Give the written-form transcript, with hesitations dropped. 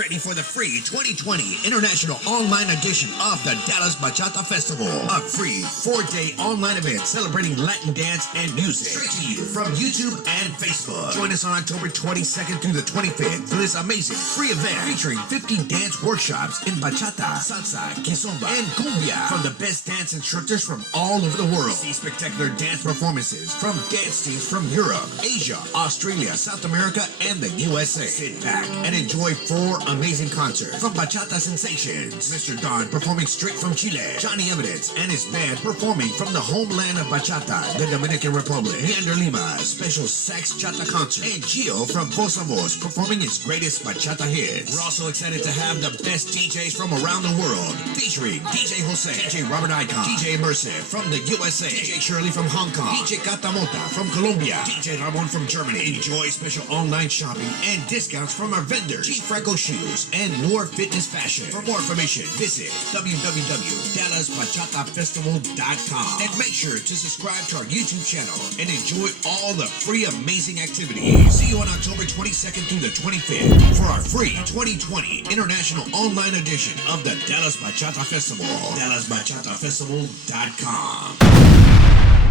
ready for the free 2020 International Online Edition of the Dallas Bachata Festival. A free 4-day online event celebrating Latin dance and music. Straight to you from YouTube and Facebook. Join us on October 22nd through the 25th for this amazing free event featuring 50 dance workshops in Bachata, Salsa, Kizomba, and Cumbia from the best dance instructors from all over the world. See spectacular dance performances from dance teams from Europe, Asia, Australia, South America, and the USA. Sit back and enjoy 4 amazing concerts from Bachata sensations. Mr. Don performing straight from Chile, Jhonny Evidence and his band performing from the homeland of Bachata, the Dominican Republic, Neander, Lima, special Saxchata concert, and Gio from Voz a Voz performing his greatest Bachata hits. We're also excited to have the best DJs from around the world, featuring DJ Jose, DJ Robert Icon, DJ Emerzive from the USA, DJ Shirley from Hong Kong, DJ Katamota from Colombia, DJ Ramon from Germany. Enjoy special online shopping and discounts from our vendors, G Franco Shoes, and Noor Fitness Fashion. For more information, visit www.dallasbachatafestival.com and make sure to subscribe to our YouTube channel and enjoy all the free amazing activities. See you on October 22nd through the 25th for our free 2020 International Online Edition of the Dallas Bachata Festival. DallasBachataFestival.com.